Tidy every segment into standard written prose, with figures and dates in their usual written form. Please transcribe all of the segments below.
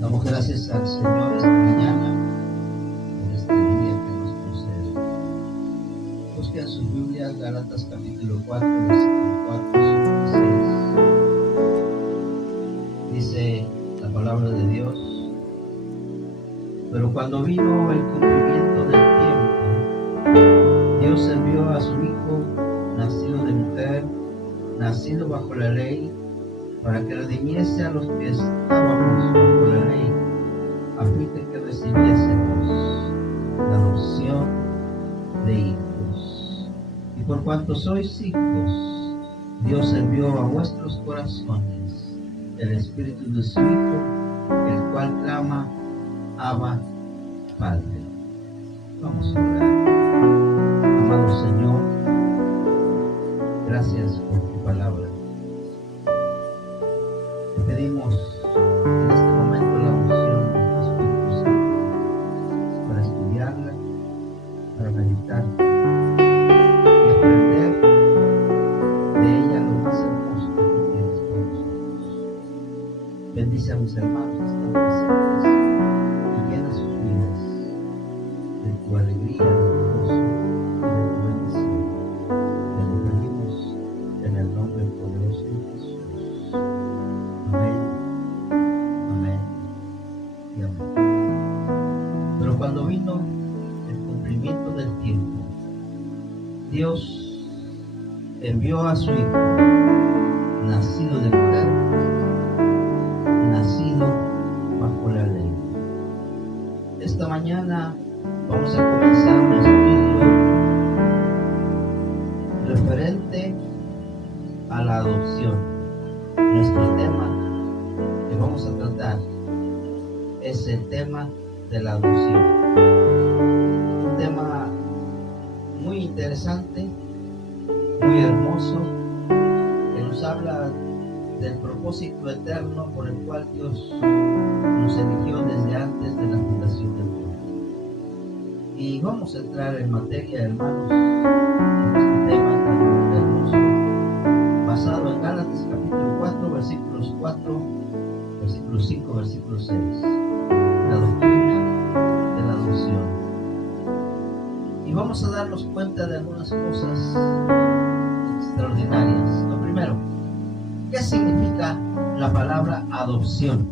Damos gracias al Señor esta mañana por este día que nos concede. Busquen sus Biblias, Gálatas capítulo 4, versículo 4, 5 y 6. Dice la palabra de Dios: pero cuando vino el cumplimiento del tiempo, Dios envió a su Hijo, nacido de mujer, nacido bajo la ley, para que redimiese a los que estábamos bajo la ley, a fin de que recibiésemos la adopción de hijos. Y por cuanto sois hijos, Dios envió a vuestros corazones el Espíritu de su Hijo, el cual clama: Abba, Padre. Vamos a orar. Amado Señor, gracias por tu palabra. Te pedimos en este momento la unción de tu Espíritu Santo para estudiarla, para meditar y aprender de ella lo más hermoso que tú tienes para nosotros. Bendice a mis hermanos que están presentes y llena sus vidas de tu alegría, de tu gozo y de tu bendición. Te lo pedimos en el nombre poderoso de Jesús. Amén, amén y amén. Pero cuando vino el cumplimiento del tiempo, Dios envió a su Hijo, nacido de mujer, nacido bajo la ley. Esta mañana vamos a comenzar un estudio referente a la adopción. Nuestro tema que vamos a tratar es el tema de la adopción. Un tema muy interesante, muy hermoso, que nos habla del propósito eterno por el cual Dios nos eligió desde antes de la fundación del mundo. Y vamos a entrar en materia, hermanos, en este tema tan hermoso, basado en Gálatas capítulo 4, versículos 4, versículo 5, versículo 6. La doctrina de la adopción. Y vamos a darnos cuenta de algunas cosas extraordinarias. Lo primero, ¿qué significa la palabra adopción?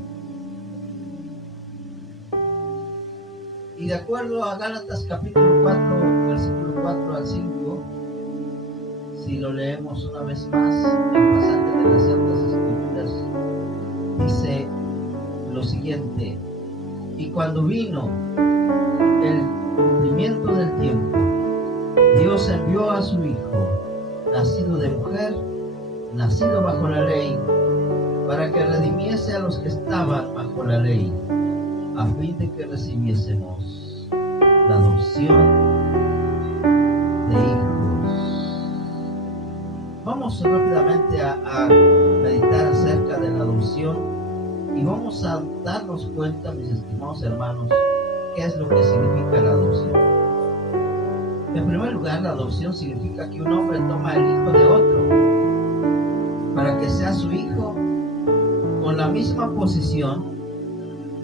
Y de acuerdo a Gálatas capítulo 4, versículo 4 al 5, si lo leemos una vez más, el pasaje de las Santas Escrituras dice lo siguiente: y cuando vino el cumplimiento del tiempo, Dios envió a su Hijo, nacido de mujer, nacido bajo la ley, para que redimiese a los que estaban bajo la ley, a fin de que recibiésemos la adopción de hijos. Vamos rápidamente a meditar acerca de la adopción y vamos a darnos cuenta, mis estimados hermanos, qué es lo que significa la adopción. En primer lugar, la adopción significa que un hombre toma el hijo de otro para que sea su hijo, con la misma posición,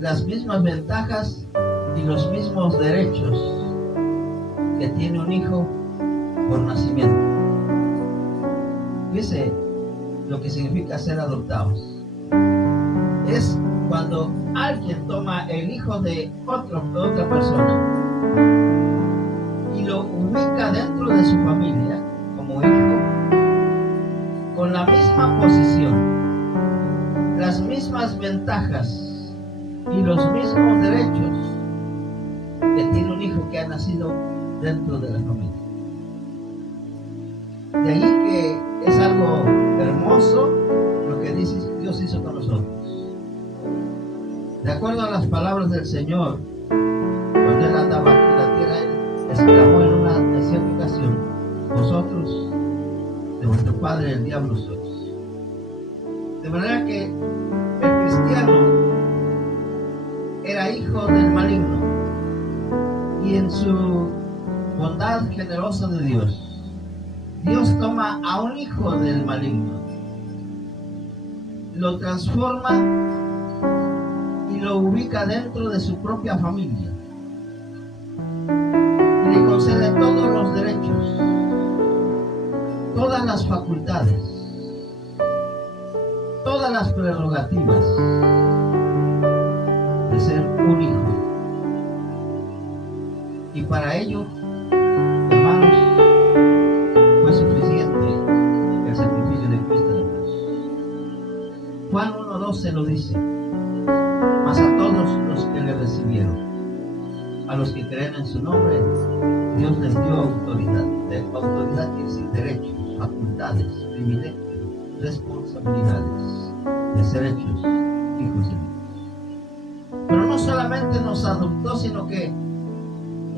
las mismas ventajas y los mismos derechos que tiene un hijo por nacimiento. Fíjese lo que significa ser adoptados. Es cuando alguien toma el hijo de otra persona y lo ubica dentro de su familia como hijo, con la misma posición, las mismas ventajas y los mismos derechos que tiene un hijo que ha nacido dentro de la familia. De ahí que es algo hermoso lo que Dios hizo con nosotros. De acuerdo a las palabras del Señor, cuando Él andaba aquí en la tierra, Él exclamó en cierta ocasión: vosotros de vuestro padre el diablo sois. De manera que el cristiano era hijo del maligno, Y en su bondad generosa de Dios, Dios toma a un hijo del maligno, lo transforma y lo ubica dentro de su propia familia. Y le concede todos los derechos, todas las facultades, todas las prerrogativas de ser un hijo. Y para ello, hermanos, fue suficiente el sacrificio de Cristo en la cruz. Juan 1:12 lo dice: mas a todos los que le recibieron, a los que creen en su nombre, Dios les dio autoridad. Autoridad quiere decir derechos, facultades, privilegios, responsabilidades de ser hechos hijos de Dios. Pero no solamente nos adoptó, sino que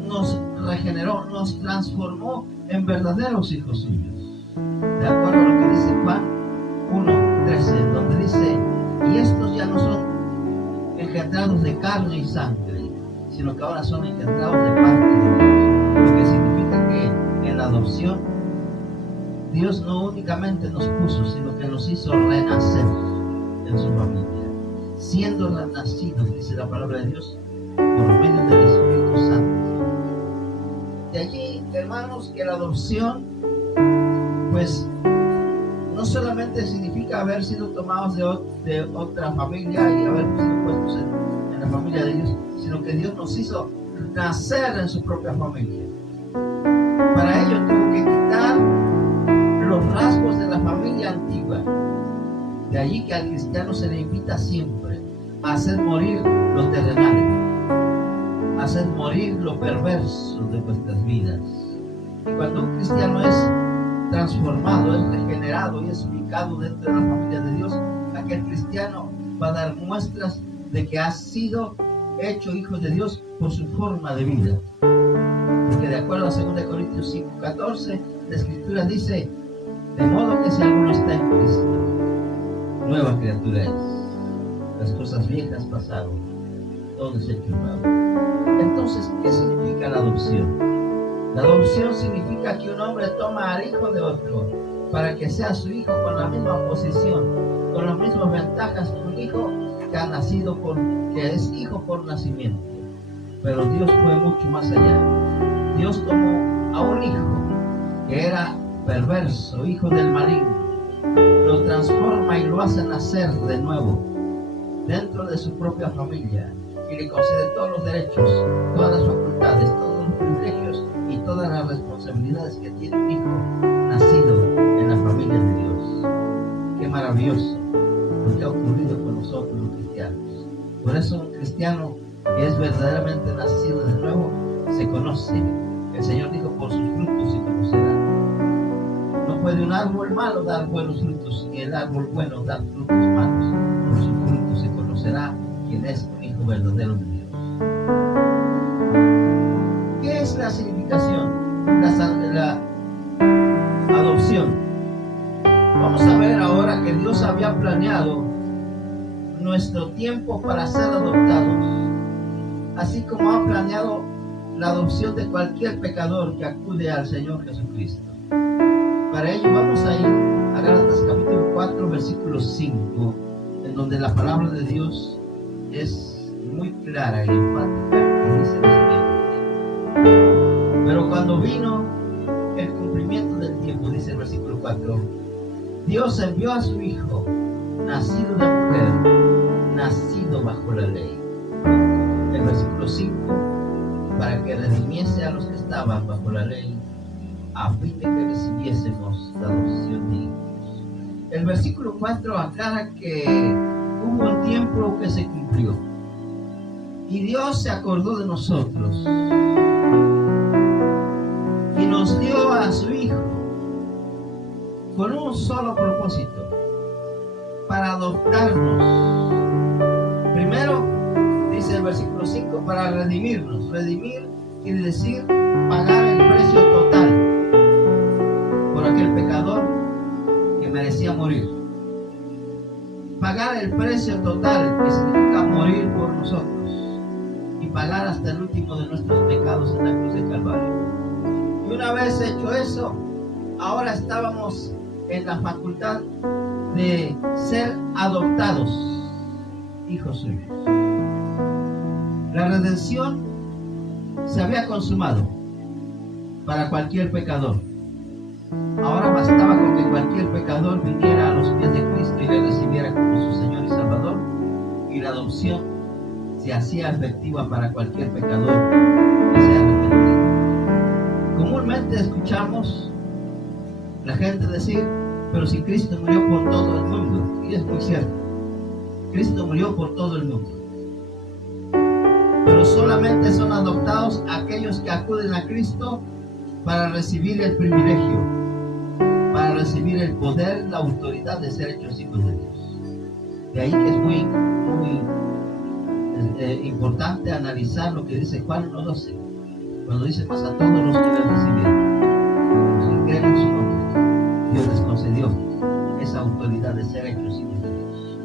nos regeneró, nos transformó en verdaderos hijos suyos. De acuerdo a lo que dice Juan 1:13, donde dice: y estos ya no son engendrados de carne y sangre, sino que ahora son engendrados de parte de Dios. Lo que significa que en la adopción Dios no únicamente nos puso, sino que nos hizo renacer en su familia, siendo renacidos, dice la palabra de Dios, por medio del Espíritu Santo. De allí, hermanos, que la adopción, pues, no solamente significa haber sido tomados de otra familia y haber sido puestos en la familia de Dios, sino que Dios nos hizo nacer en su propia familia. Para ello tuvo que quitar los rasgos de la familia antigua. De allí que al cristiano se le invita siempre a hacer morir lo terrenal, a hacer morir lo perverso de nuestras vidas. Y cuando un cristiano es transformado, es regenerado y es ubicado dentro de la familia de Dios, aquel cristiano va a dar muestras de que ha sido hecho hijo de Dios por su forma de vida. Porque de acuerdo a 2 Corintios 5:14, la Escritura dice: de modo que si alguno está en Cristo, nueva criatura es. Las cosas viejas pasaron, todo es hecho nuevo. Entonces, ¿qué significa la adopción? La adopción significa que un hombre toma al hijo de otro para que sea su hijo con la misma posición, con las mismas ventajas que un hijo que ha nacido que es hijo por nacimiento. Pero Dios fue mucho más allá. Dios tomó a un hijo que era perverso, hijo del maligno, lo transforma y lo hace nacer de nuevo dentro de su propia familia y le concede todos los derechos, todas las facultades, todos los privilegios y todas las responsabilidades que tiene un hijo nacido en la familia de Dios. Qué maravilloso lo que ha ocurrido con nosotros los cristianos. Por eso un cristiano que es verdaderamente nacido de nuevo se conoce. El Señor dijo: por sus frutos se conocerá. No puede un árbol malo dar buenos frutos, ni el árbol bueno dar frutos malos. Por sus frutos se conocerá quién es un hijo verdadero de Dios. ¿Qué es la significación de la adopción? Vamos a ver ahora que Dios había planeado nuestro tiempo para ser adoptados, así como ha planeado la adopción de cualquier pecador que acude al Señor Jesucristo. Para ello vamos a ir a Gálatas capítulo 4, versículo 5, en donde la palabra de Dios es muy clara y enfática, que dice lo siguiente: pero cuando vino el cumplimiento del tiempo, dice el versículo 4, Dios envió a su Hijo, nacido de mujer, nacido bajo la ley. El versículo 5, para que redimiese a los que estaban bajo la ley, a fin de que recibiésemos la adopción de hijos. El versículo 4 aclara que hubo un tiempo que se cumplió y Dios se acordó de nosotros y nos dio a su Hijo con un solo propósito: para adoptarnos. Primero, dice el versículo 5, para redimirnos. Redimir quiere decir pagar el precio total por aquel pecador que merecía morir. Pagar el precio total, que significa morir por nosotros y pagar hasta el último de nuestros pecados. pecados en la cruz de Calvario. Y una vez hecho eso, ahora estábamos en la facultad de ser adoptados hijos suyos. La redención se había consumado para cualquier pecador. Ahora bastaba con que cualquier pecador viniera a los pies de Cristo y le recibiera como su Señor y Salvador, y la adopción se hacía efectiva para cualquier pecador que sea arrepentido. Comúnmente escuchamos la gente decir: pero si Cristo murió por todo el mundo. Y es muy cierto, Cristo murió por todo el mundo, pero solamente son adoptados aquellos que acuden a Cristo para recibir el privilegio, para recibir el poder, la autoridad de ser hechos hijos de Dios. De ahí que es muy importante analizar lo que dice Juan 1:12, cuando dice: mas a todos los que le recibieron, los que creen en su nombre, Dios les concedió esa autoridad de ser hechos hijos de Dios.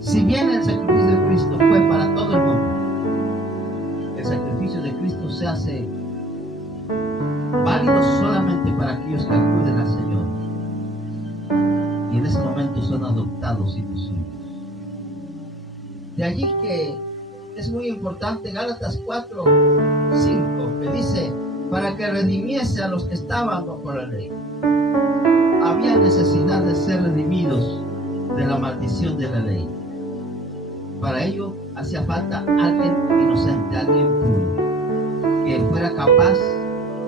Si bien el sacrificio de Cristo fue para todo el mundo, el sacrificio de Cristo se hace válido solamente para aquellos que acuden al Señor, y en ese momento son adoptados hijos suyos. De allí que es muy importante Gálatas 4:5, que dice: para que redimiese a los que estaban bajo la ley. Había necesidad de ser redimidos de la maldición de la ley. Para ello hacía falta alguien inocente, alguien puro, que fuera capaz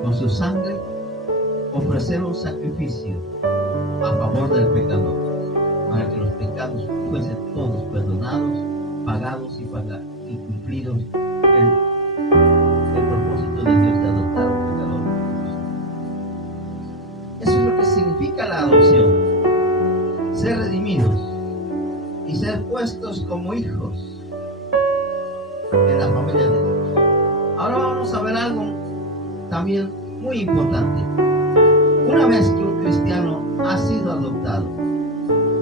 con su sangre ofrecer un sacrificio a favor del pecador, para que los pecados fuesen todos perdonados, pagados y cumplidos el propósito de Dios de adoptar a un pecador. Eso es lo que significa la adopción: ser redimidos y ser puestos como hijos en la familia de Dios. Ahora vamos a ver algo también muy importante. Una vez que un cristiano ha sido adoptado,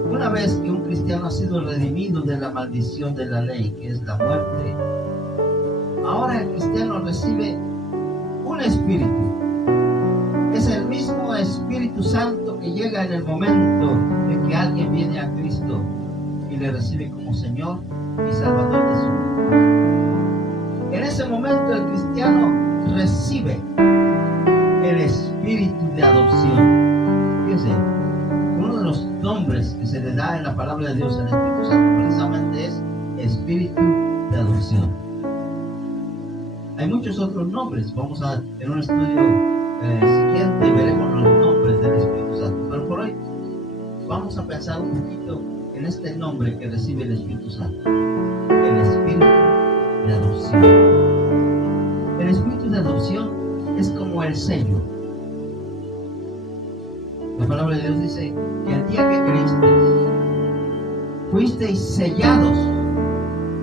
una vez que un cristiano ha sido redimido de la maldición de la ley, que es la muerte, ahora el cristiano recibe un espíritu. Es el mismo Espíritu Santo que llega en el momento en que alguien viene a Cristo y le recibe como Señor y Salvador de su vida. En ese momento el cristiano recibe el espíritu de adopción. Fíjense, uno de los nombres que se le da en la palabra de Dios al Espíritu Santo precisamente es espíritu de adopción. Hay muchos otros nombres. Vamos a, en un estudio siguiente, veremos los nombres del Espíritu Santo, pero por hoy vamos a pensar un poquito en este nombre que recibe el Espíritu Santo: el espíritu de adopción. El espíritu de adopción es como el sello. La palabra de Dios dice que el día que creísteis, fuisteis sellados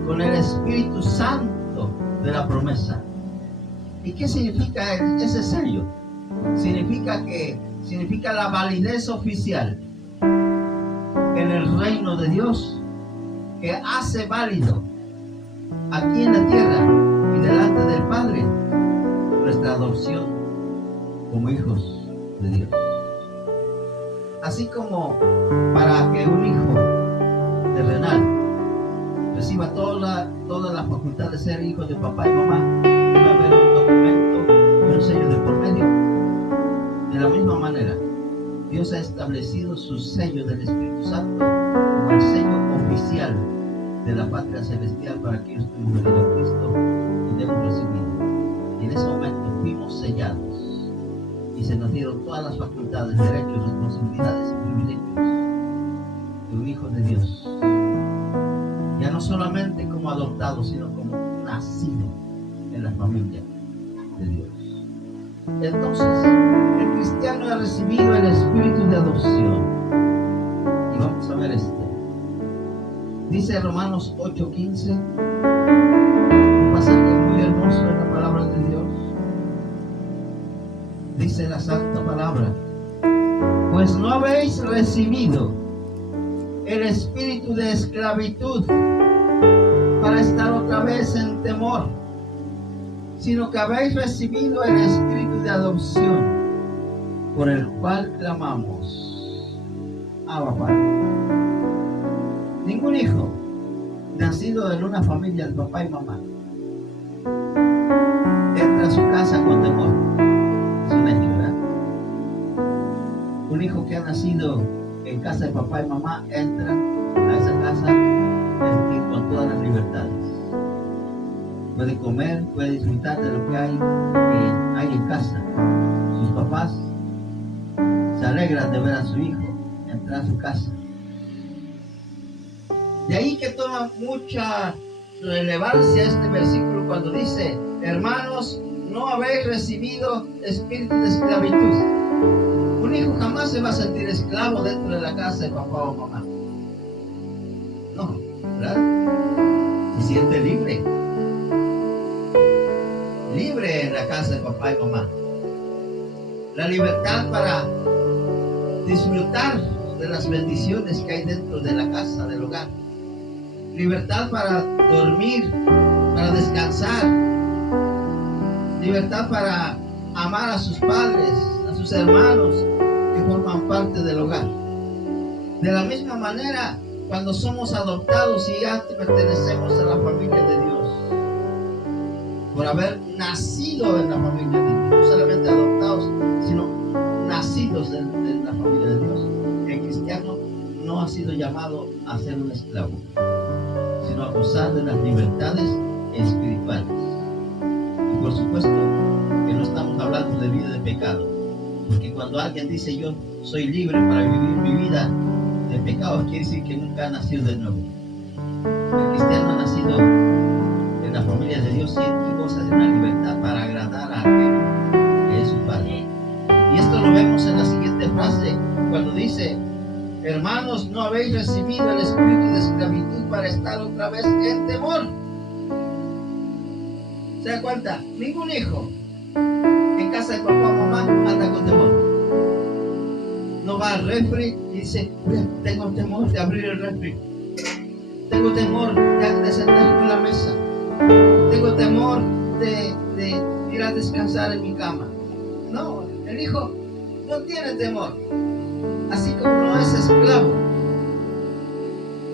con el Espíritu Santo de la promesa. ¿Y qué significa ese sello? Significa la validez oficial en el reino de Dios, que hace válido aquí en la tierra y delante del Padre nuestra adopción como hijos de Dios. Así como para que un hijo terrenal reciba toda la facultad de ser hijo de papá y mamá, debe haber un documento y un sello de por medio. De la misma manera, Dios ha establecido su sello del Espíritu Santo como el sello oficial de la patria celestial para aquellos que hemos venido a Cristo y le hemos recibido. Y en ese momento fuimos sellados y se nos dieron todas las facultades, derechos, responsabilidades y privilegios de un hijo de Dios. Ya no solamente como adoptado, sino como nacido en la familia de Dios. Entonces, el cristiano ha recibido el espíritu de adopción. Y vamos a ver esto. Dice Romanos 8:15, un pasaje muy hermoso en la palabra de Dios. Dice la santa palabra: pues no habéis recibido el espíritu de esclavitud para estar otra vez en temor, sino que habéis recibido el espíritu de adopción, por el cual clamamos, Abba Padre. Ningún hijo nacido en una familia de papá y mamá entra a su casa con temor. Es un hecho, ¿verdad? Un hijo que ha nacido en casa de papá y mamá entra a esa casa con todas las libertades. Puede comer, puede disfrutar de lo que hay en casa. Sus papás se alegran de ver a su hijo entrar a su casa. De ahí que toma mucha relevancia este versículo cuando dice: hermanos, no habéis recibido espíritu de esclavitud. Un hijo jamás se va a sentir esclavo dentro de la casa de papá o mamá. No, ¿verdad? Se siente libre. Libre en la casa de papá y mamá. La libertad para disfrutar de las bendiciones que hay dentro de la casa, del hogar. Libertad para dormir, para descansar. Libertad para amar a sus padres, a sus hermanos que forman parte del hogar. De la misma manera, cuando somos adoptados y ya pertenecemos a la familia de Dios, por haber nacido en la familia de Dios, no solamente adoptados, sino nacidos de la familia de Dios, el cristiano no ha sido llamado a ser un esclavo, sino a gozar de las libertades espirituales. Y por supuesto que no estamos hablando de vida de pecado, porque cuando alguien dice yo soy libre para vivir mi vida de pecado, quiere decir que nunca ha nacido de nuevo. El cristiano ha nacido en la familia de Dios y goza de una libertad para agradar a aquel que es su Padre. Y esto lo vemos en la siguiente frase, cuando dice: hermanos, no habéis recibido el espíritu de esclavitud para estar otra vez en temor. ¿Se da cuenta? Ningún hijo en casa de papá o mamá anda con temor. No va al refri y dice: tengo temor de abrir el refri, tengo temor de sentarme en la mesa, tengo temor de ir a descansar en mi cama. No, el hijo no tiene temor. Así como no es esclavo,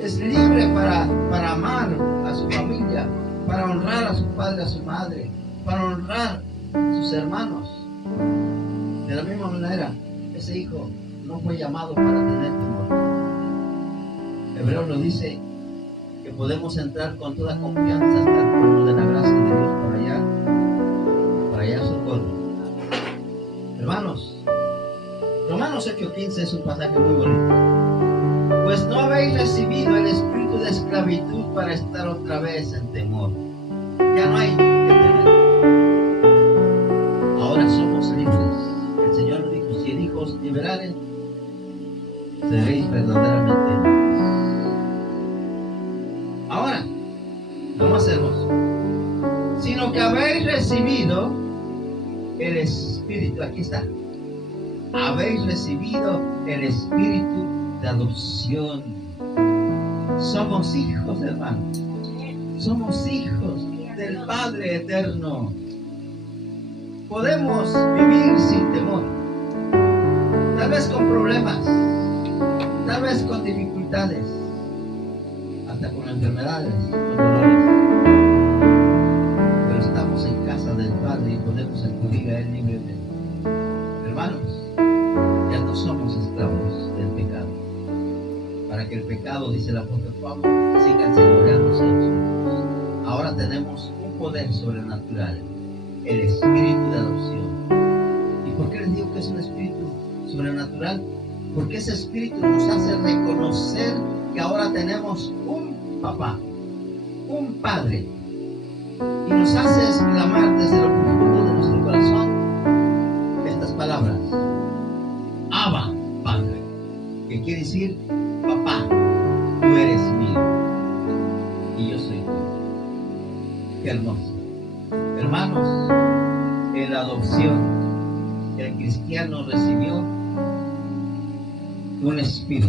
es libre para amar a su familia, para honrar a su padre, a su madre, para honrar a sus hermanos. De la misma manera, ese hijo no fue llamado para tener temor. Hebreos lo dice, que podemos entrar con toda confianza hasta el trono de la gracia de Dios para hallar socorro. Hermanos, Romanos 8:15 es un pasaje muy bonito. Pues no habéis recibido el espíritu de esclavitud para estar otra vez en temor. Ya no hay que temer. Ahora somos libres. El Señor nos dijo: si el Hijo os liberare, seréis verdaderamente libres. Ahora, ¿cómo hacemos? Sino que habéis recibido el espíritu. Aquí está. Habéis recibido el espíritu de adopción. Somos hijos, hermanos. Somos hijos del Padre eterno. Podemos vivir sin temor. Tal vez con problemas, tal vez con dificultades, hasta con enfermedades, con dolores. Pero estamos en casa del Padre y podemos acudir a Él libremente. Hermanos, ya no somos esclavos del pecado, para que el pecado, dice el apóstol Pablo, siga enseñoreándose a nosotros. Ahora tenemos un poder sobrenatural, el espíritu de adopción. ¿Y por qué les digo que es un espíritu sobrenatural? Porque ese espíritu nos hace reconocer que ahora tenemos un papá, un padre, y nos hace exclamar desde lo profundo de nuestro corazón estas palabras: Abba, Padre, que quiere decir: papá, tú eres mío y yo soy tuyo. Qué hermoso. Hermanos, en la adopción el cristiano recibió un espíritu,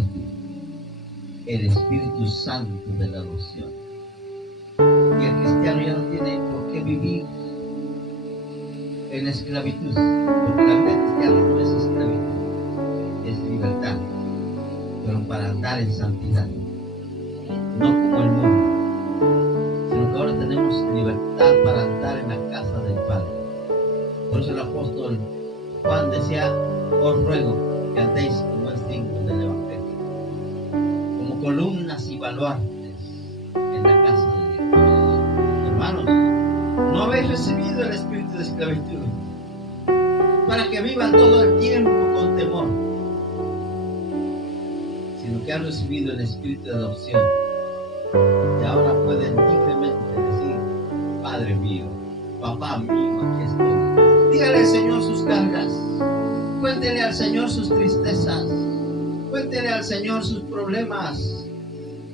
el Espíritu Santo de la adopción. Y el cristiano ya no tiene por qué vivir en esclavitud, porque la vida cristiana no es esclavitud, es libertad, pero para andar en santidad, no como el mundo, sino que ahora tenemos libertad para andar en la casa del Padre. Por eso el apóstol Juan decía: os ruego que andéis como es digno del Evangelio, como columnas y baluartes en la casa de Dios. Hermanos, no habéis recibido el espíritu de esclavitud para que vivan todo el tiempo con temor, sino que han recibido el espíritu de adopción, y ahora pueden libremente decir: Padre mío, papá mío, aquí estoy. Dígale al Señor sus cargas, cuéntele al Señor sus tristezas, cuéntele al Señor sus problemas.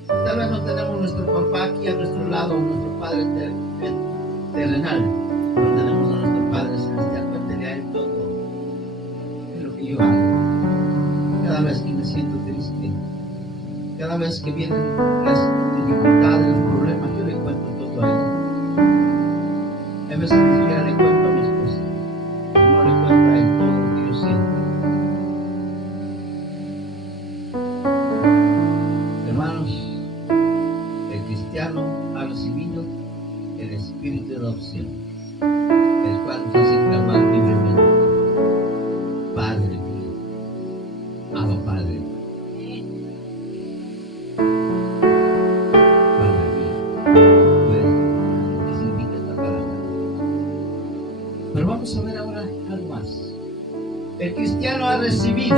Tal vez no tenemos nuestro papá aquí a nuestro lado, nuestro Padre terrenal, pero tenemos a nuestro Padre celestial. Cuéntele a Él todo. Es lo que yo hago cada vez que me siento triste, cada vez que vienen las dificultades, los problemas. Yo le cuento todo a Él. A veces ni siquiera le cuento a mi esposa, no le cuento a Él todo lo que yo siento. Hermanos, el cristiano ha recibido el espíritu de adopción, el cual nos hace clamar libremente: Padre mío, Abba Padre. Padre mío, ¿qué significa esta palabra? Pero vamos a ver ahora algo más. El cristiano ha recibido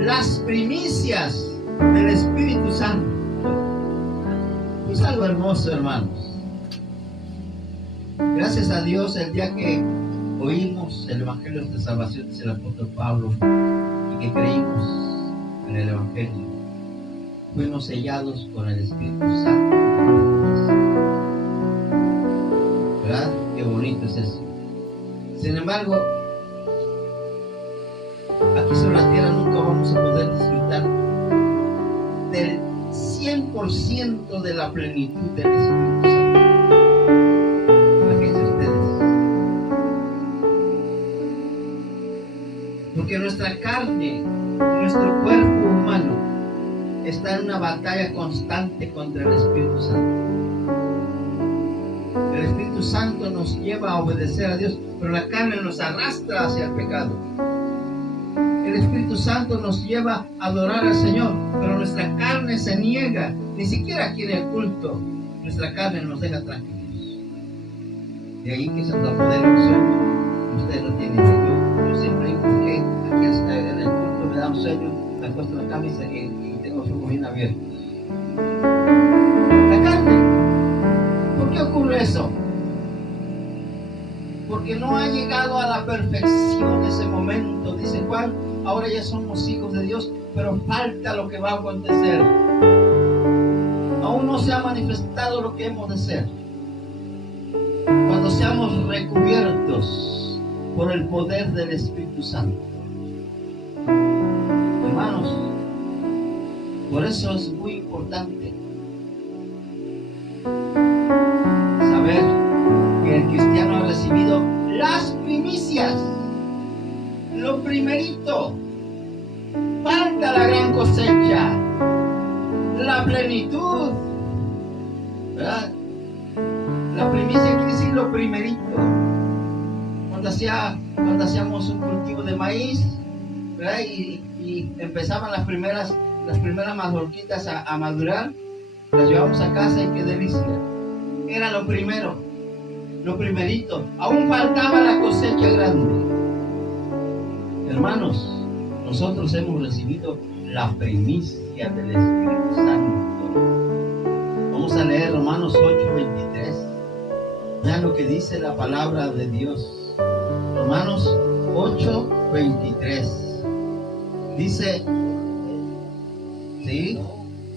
las primicias del Espíritu Santo. Es algo hermoso, hermanos. Gracias a Dios, el día que oímos el Evangelio de salvación, dice el apóstol Pablo, y que creímos en el Evangelio, fuimos sellados con el Espíritu Santo. ¿Verdad? Qué bonito es eso. Sin embargo, aquí sobre la tierra nunca vamos a poder disfrutar del 100% de la plenitud del Espíritu Santo. Imagínense ustedes. Porque nuestra carne, nuestro cuerpo humano, está en una batalla constante contra el Espíritu Santo. El Espíritu Santo nos lleva a obedecer a Dios, pero la carne nos arrastra hacia el pecado. El Espíritu Santo nos lleva a adorar al Señor, pero nuestra carne se niega, ni siquiera quiere el culto. Nuestra carne nos deja tranquilos. De ahí que se nos apodera el sueño. Ustedes no tienen idea. Yo siempre digo que aquí en el culto me da un sueño, me acuesto en la cama y tengo los ojos bien abiertos. La carne. ¿Por qué ocurre eso? Porque no ha llegado a la perfección ese momento. Dice Juan: ahora ya somos hijos de Dios, pero falta lo que va a acontecer. Aún no se ha manifestado lo que hemos de ser. Cuando seamos recubiertos por el poder del Espíritu Santo. Hermanos, por eso es muy importante saber que el cristiano ha recibido las primicias, lo primerito. Falta la gran cosecha, la plenitud, ¿verdad? La primicia quiere decir lo primerito. Cuando hacíamos un cultivo de maíz, ¿verdad? Y empezaban las primeras mazorquitas a madurar, las llevamos a casa y qué delicia. Era lo primero, lo primerito. Aún faltaba la cosecha grande. Hermanos, nosotros hemos recibido la primicia del Espíritu Santo. Vamos a leer Romanos 8:23. Vean lo que dice la palabra de Dios. Romanos 8:23. Dice, sí,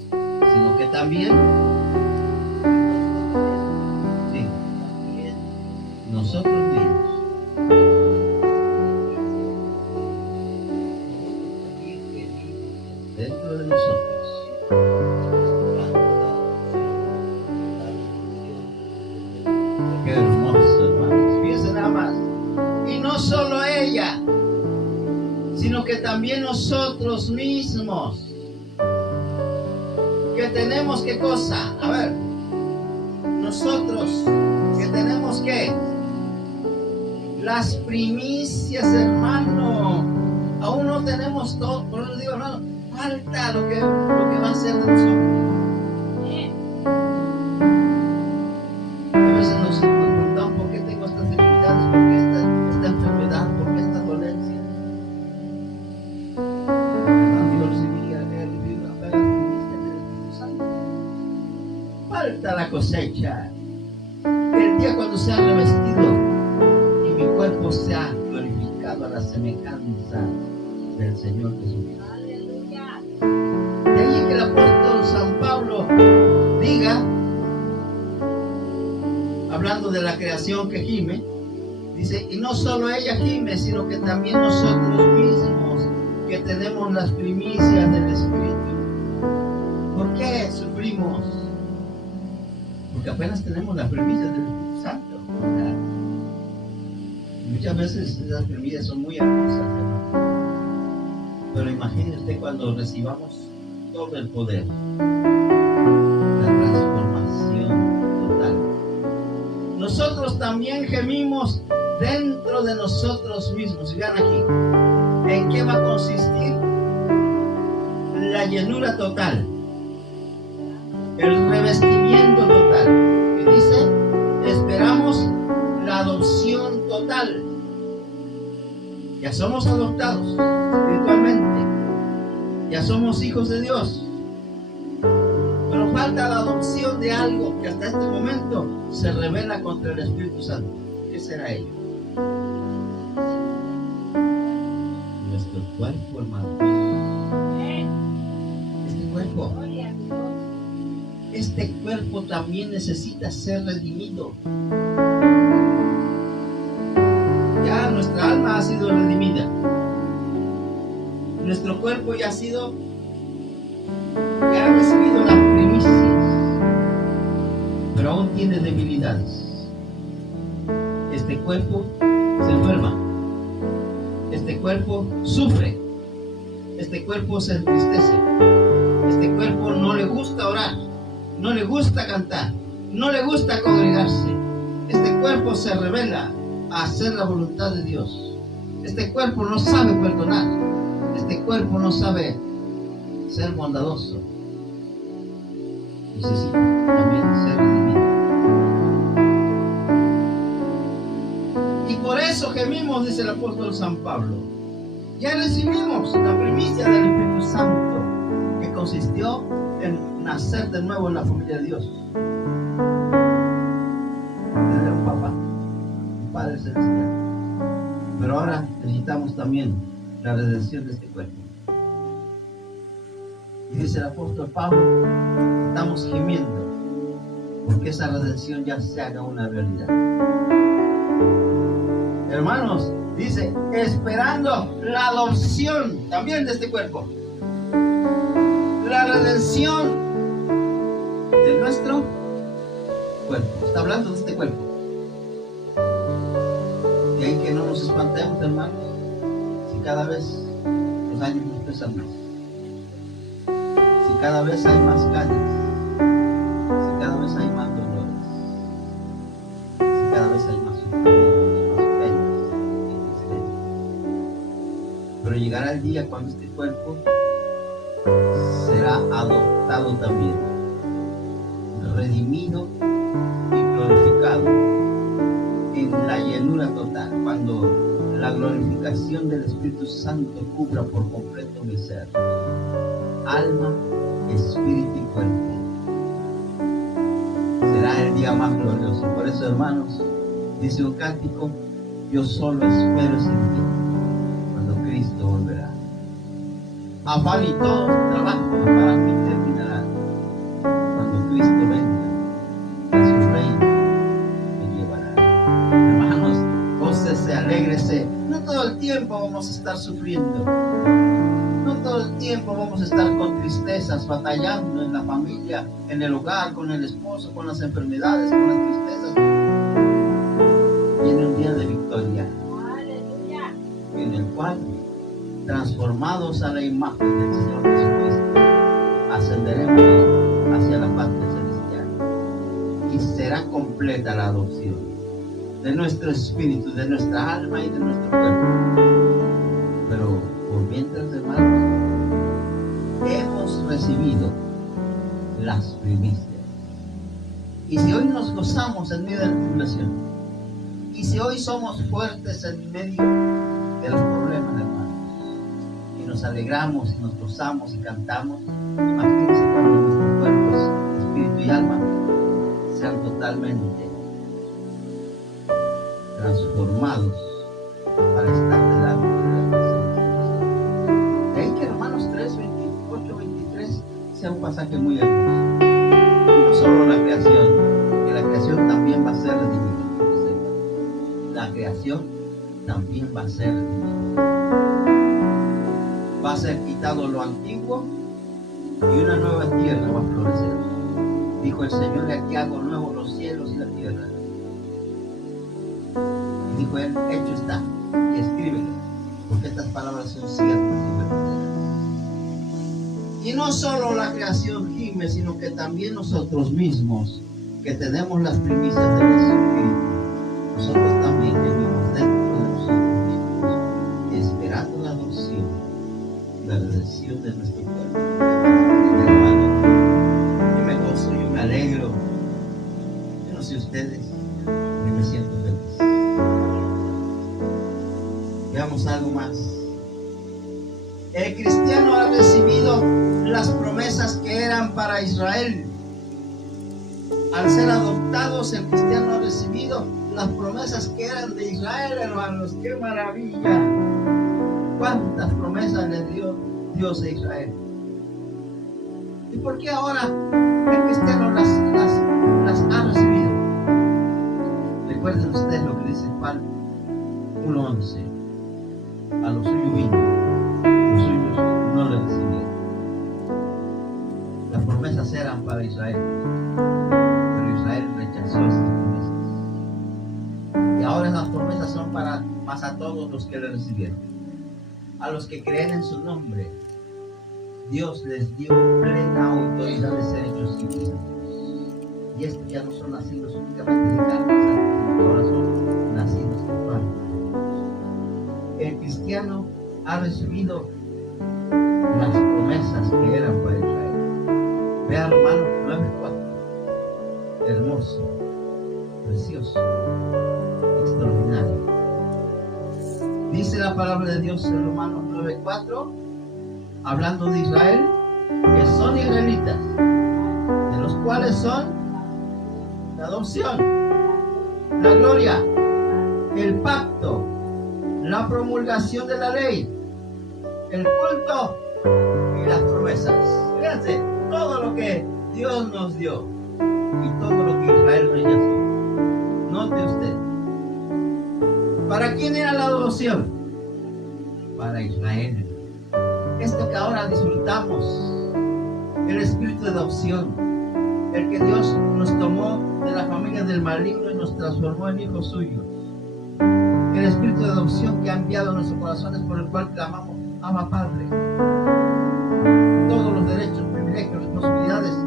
sino que también, sí, nosotros mismos. Dentro de nosotros. Qué hermoso, hermanos. Fíjense nada más. también nosotros mismos, que tenemos ¿qué cosa? A ver, nosotros que tenemos ¿qué? Las primicias, hermano. Aún no tenemos todo. Por eso digo, hermano, falta lo que va a ser de nosotros. A veces nos preguntamos por qué tengo estas debilidades, por qué esta enfermedad, por qué esta dolencia. Hermano, yo recibí las primicias del Espíritu Santo. Falta la cosecha. El día cuando sea revestido y mi cuerpo sea glorificado a la semejanza del Señor Jesús. Aleluya. De ahí que el apóstol San Pablo diga, hablando de la creación que gime, dice, y no solo ella gime, sino que también nosotros mismos, que tenemos las primicias del Espíritu. ¿Por qué sufrimos? Porque apenas tenemos las primicias del Espíritu Santo. Muchas veces esas primicias son muy hermosas, hermano. Pero imagine usted cuando recibamos todo el poder, la transformación total. Nosotros también gemimos dentro de nosotros mismos. Y vean aquí, ¿en qué va a consistir la llenura total? El revestimiento total. Que dice, esperamos la adopción total. Ya somos adoptados espiritualmente, ya somos hijos de Dios, pero falta la adopción de algo que hasta este momento se revela contra el Espíritu Santo. ¿Qué será ello? Nuestro cuerpo, hermano. Este cuerpo también necesita ser redimido. Ya nuestra alma ha sido redimida. Nuestro cuerpo ya ha recibido las primicias, pero aún tiene debilidades. Este cuerpo se enferma. Este cuerpo sufre. Este cuerpo se entristece. Este cuerpo no le gusta orar, no le gusta cantar, no le gusta congregarse. Este cuerpo se revela a hacer la voluntad de Dios. Este cuerpo no sabe perdonar. Este cuerpo no sabe ser bondadoso. Necesita también ser redimido. Y por eso gemimos, dice el apóstol San Pablo. Ya recibimos la primicia del Espíritu Santo, que consistió en nacer de nuevo en la familia de Dios. Tener un papá, un Padre Celestial. Pero ahora necesitamos también la redención de este cuerpo. Y dice el apóstol Pablo, estamos gimiendo porque esa redención ya se haga una realidad. Hermanos, dice, esperando la adopción también de este cuerpo, la redención de nuestro cuerpo. Está hablando de este cuerpo. Y hay que no nos espantemos, hermanos, si cada vez los años nos pesan más, si cada vez hay más caries, si cada vez hay más dolores, si cada vez hay más sufrimientos, más penas y tristeza. Pero llegará el día cuando este cuerpo será adoptado también, redimido y glorificado en la llenura total, cuando la glorificación del Espíritu Santo cubra por completo mi ser, alma, espíritu y cuerpo. Será el día más glorioso. Por eso, hermanos, dice un cántico, yo solo espero ese día cuando Cristo volverá. Afán y todo trabajo para mí terminará cuando Cristo venga a su reino me llevará. Hermanos, gócese, alégrese. No todo el tiempo vamos a estar sufriendo, no todo el tiempo vamos a estar con tristezas, batallando en la familia, en el hogar, con el esposo, con las enfermedades, con las tristezas. Viene un día de victoria, en el cual transformados a la imagen del Señor Jesucristo, ascenderemos hacia la patria celestial y será completa la adopción de nuestro espíritu, de nuestra alma y de nuestro cuerpo. Pero por mientras, hermanos, hemos recibido las primicias. Y si hoy nos gozamos en medio de la tribulación, y si hoy somos fuertes en medio de los problemas, hermanos, y nos alegramos y nos gozamos y cantamos, imagínense cuando nuestros cuerpos, espíritu y alma sean totalmente transformados para estar delante de la presencia de Dios. De ahí que Romanos 3, 28, 23 sea un pasaje muy hermoso. No solo la creación, que la creación también va a ser redimida. La creación también va a ser redimida. Va a ser quitado lo antiguo y una nueva tierra va a florecer. Dijo el Señor: de aquí hago nuevos los cielos y la tierra. Y dijo él: hecho está, y escríbelo, porque estas palabras son ciertas y verdaderas. Y no solo la creación gime, sino que también nosotros mismos, que tenemos las primicias del Espíritu, nosotros también vivimos dentro de nosotros mismos, esperando la adopción, la redención de nuestro cuerpo. Hermano, yo me gozo, yo me alegro. Yo no sé ustedes, yo me siento feliz. Veamos algo más. El cristiano ha recibido las promesas que eran para Israel. Al ser adoptados, el cristiano ha recibido las promesas que eran de Israel, hermanos. ¡Qué maravilla! ¿Cuántas promesas le dio Dios a Israel? ¿Y por qué ahora el cristiano las ha recibido? Recuerden ustedes lo que dice Juan 1:11. A los suyos vino, los suyos no le recibieron. Las promesas eran para Israel, pero Israel rechazó esas promesas. Y ahora las promesas son para más a todos los que le recibieron. A los que creen en su nombre, Dios les dio plena autoridad de ser hechos hijos de Dios. Y estos ya no son nacidos únicamente de carne, sino ahora son nacidos de parte. El cristiano ha recibido las promesas que eran para Israel. Vean Romanos 9:4. Hermoso, precioso, extraordinario. Dice la palabra de Dios en Romanos 9:4, hablando de Israel, que son israelitas, de los cuales son la adopción, la gloria, el pacto, la promulgación de la ley, el culto y las promesas. Fíjense, todo lo que Dios nos dio y todo lo que Israel rechazó. Note usted, ¿para quién era la adopción? Para Israel. Esto que ahora disfrutamos, el espíritu de adopción, el que Dios nos tomó de la familia del maligno y nos transformó en hijos suyos. El espíritu de adopción que ha enviado a nuestros corazones, por el cual clamamos: Abba Padre. Todos los derechos, privilegios, responsabilidades de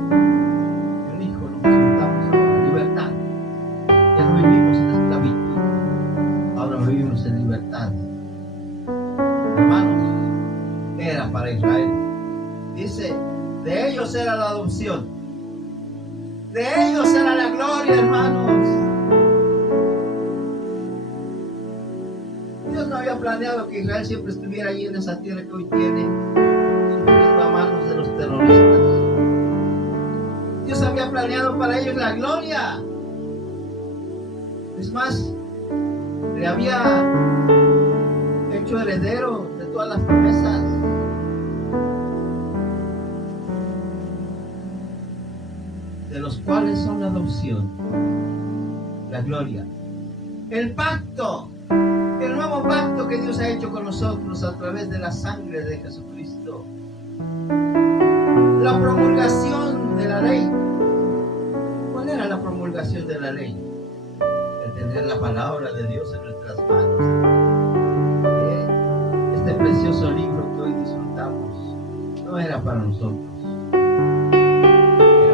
un hijo los disfrutamos ahora. Libertad. Ya no vivimos en esclavitud, ahora vivimos en libertad. Hermanos, era para Israel. Dice: de ellos era la adopción, de ellos era la gloria, hermanos. Dios no había planeado que Israel siempre estuviera allí en esa tierra que hoy tiene, sufriendo a manos de los terroristas. Dios había planeado para ellos la gloria. Es más, le había hecho heredero de todas las promesas. De los cuales son la adopción, la gloria, el pacto, el nuevo pacto que Dios ha hecho con nosotros a través de la sangre de Jesucristo, la promulgación de la ley. ¿Cuál era la promulgación de la ley? El tener la palabra de Dios en nuestras manos. Este precioso libro no era para nosotros. Era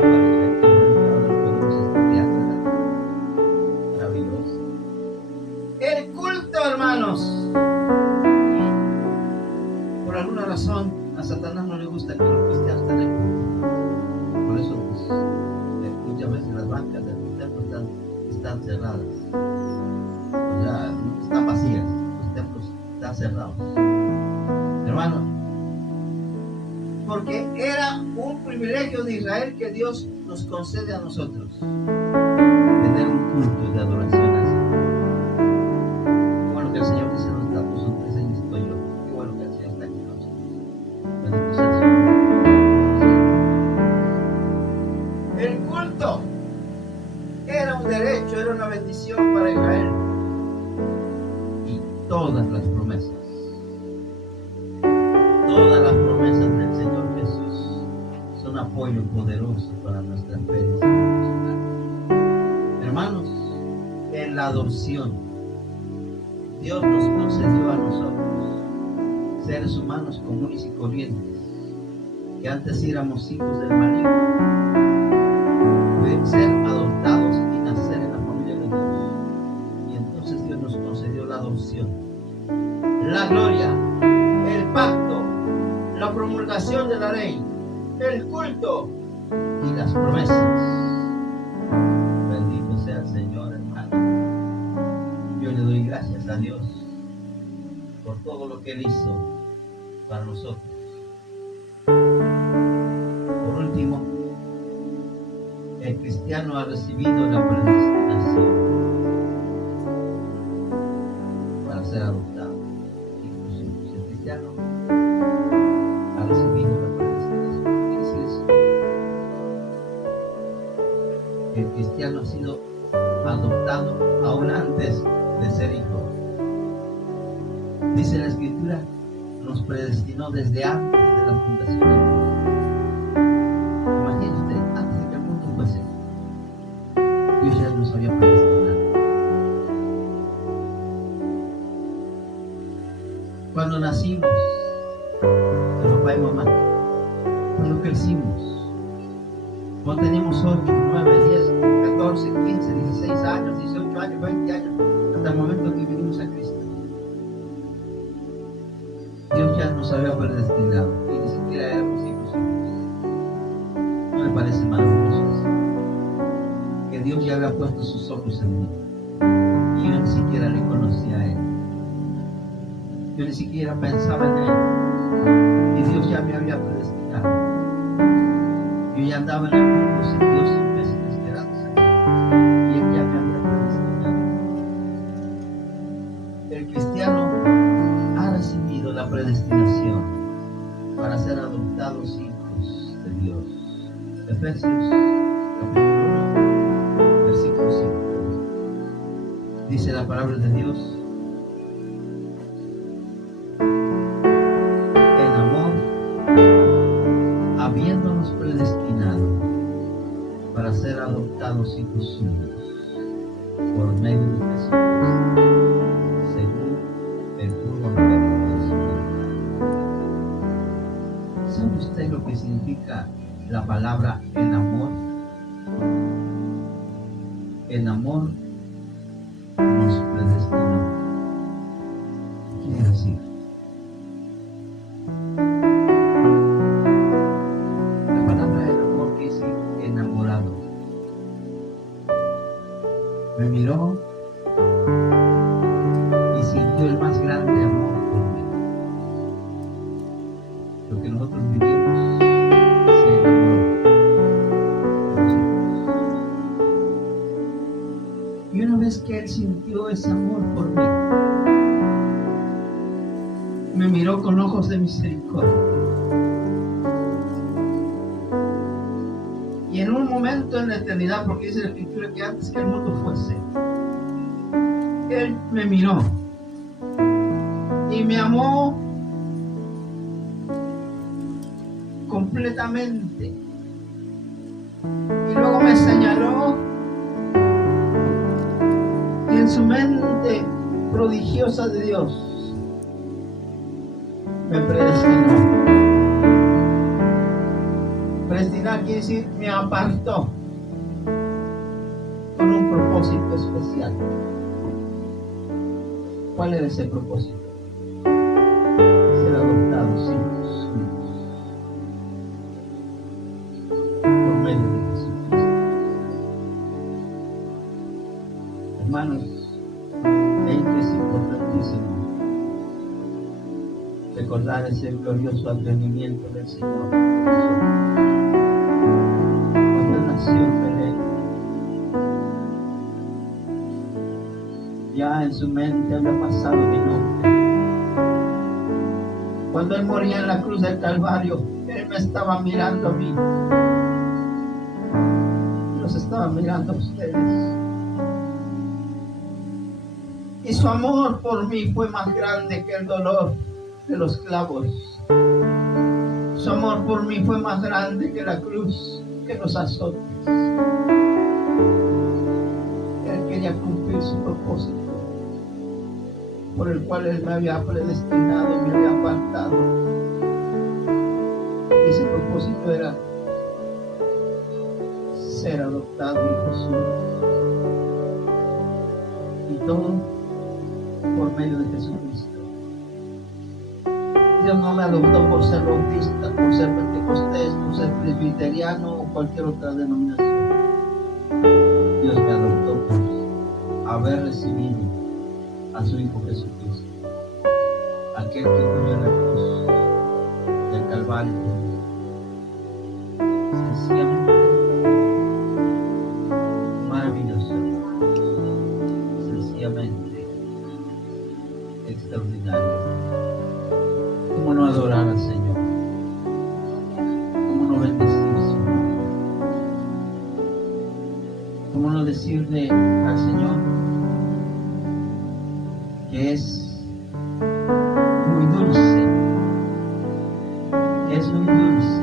para el que ahora podemos estudiar, ¿verdad? Maravilloso. El culto, hermanos. Por alguna razón a Satanás no le gusta que los cristianos estén en culto. Por eso pues, muchas veces las bancas del templo están cerradas. O sea, están vacías. Los templos están cerrados. Hermano, porque era un privilegio de Israel que Dios nos concede a nosotros tener un culto de adoración así. Qué bueno que el Señor dice: no está puso 3 años estoy yo. Qué bueno que el Señor está aquí con nosotros. Bendito sea el Señor. El culto era un derecho, era una bendición para Israel. Y todas las promesas del Señor Jesús son apoyo poderoso para nuestra fe. Hermanos, en la adopción Dios nos concedió a nosotros, seres humanos comunes y corrientes, que antes éramos hijos del maligno, de ser adoptados y nacer en la familia de Dios. Y entonces Dios nos concedió la adopción, la gloria, el pacto, la promulgación de la ley, el culto y las promesas. Bendito sea el Señor, hermano. Yo le doy gracias a Dios por todo lo que Él hizo para nosotros. Por último, el cristiano ha recibido la predestinación para ser adoptado. Inclusive, el cristiano ha recibido la predestinación. ¿Qué quiere decir eso? El cristiano ha sido adoptado aún antes de ser hijo. Dice la Escritura: nos predestinó desde antes de la fundación del mundo. Imagínese usted, antes de que el mundo fuese, Dios ya nos había predestinado. Cuando nacimos, papá y mamá, cuando crecimos, cuando teníamos 8, 9, 10, 14, 15, 16 años, 18 años, 20 años, hasta el momento en que vinimos a Cristo, Dios ya nos había predestinado y ni siquiera éramos hijos. ¿No me parece maravilloso eso? Que Dios ya había puesto sus ojos en mí y yo ni siquiera le conocía a Él. Yo ni siquiera pensaba en Él y Dios ya me había predestinado. Yo ya andaba en el mundo sin Dios, sin fe, sin esperanza, y Él ya me había predestinado. El cristiano ha recibido la predestinación para ser adoptados hijos de Dios. Efesios capítulo 1, versículo 5. Dice la palabra de Dios: en amor, habiéndonos predestinado para ser adoptados hijos suyos por medio de Jesucristo, según el puro afecto de su voluntad. ¿Sabe usted lo que significa la palabra en amor? En amor nos predestinó. ¿Qué quiere decir? La palabra en amor quiere decir enamorado. Me miró y sintió el más grande amor por mí. Lo que nosotros vivimos, se enamoró de nosotros. Y una vez que Él sintió ese amor por mí, me miró con ojos de misericordia. Y en un momento en la eternidad, porque dice la Escritura que antes que el mundo fuese, Él me miró y me amó completamente. Y luego me señaló y en su mente prodigiosa de Dios me predestinó. Predestinar quiere decir me apartó con un propósito especial. ¿Cuál era ese propósito? Ser adoptados hijos suyos por medio de Jesucristo. Hermanos, es importantísimo recordar ese glorioso advenimiento del Señor. Cuando Él nació en Belén, ya en su mente había pasado mi nombre. Cuando Él moría en la cruz del Calvario, Él me estaba mirando a mí. Los estaba mirando a ustedes. Y su amor por mí fue más grande que el dolor de los clavos. Su amor por mí fue más grande que la cruz, que los azotes. Él quería cumplir su propósito, por el cual Él me había predestinado, me había apartado. Y ese propósito era ser adoptado hijo suyo. Y todo por medio de Jesucristo. Dios no me adoptó por ser bautista, por ser pentecostés, por ser presbiteriano o cualquier otra denominación. Dios me adoptó por haber recibido a su Hijo Jesucristo, aquel que murió en la cruz del Calvario. Sencillamente maravilloso, sencillamente extraordinario. ¿Cómo no adorar al Señor? ¿Cómo no bendecir su nombre? ¿Cómo no decirle al Señor que es muy dulce? Que es muy dulce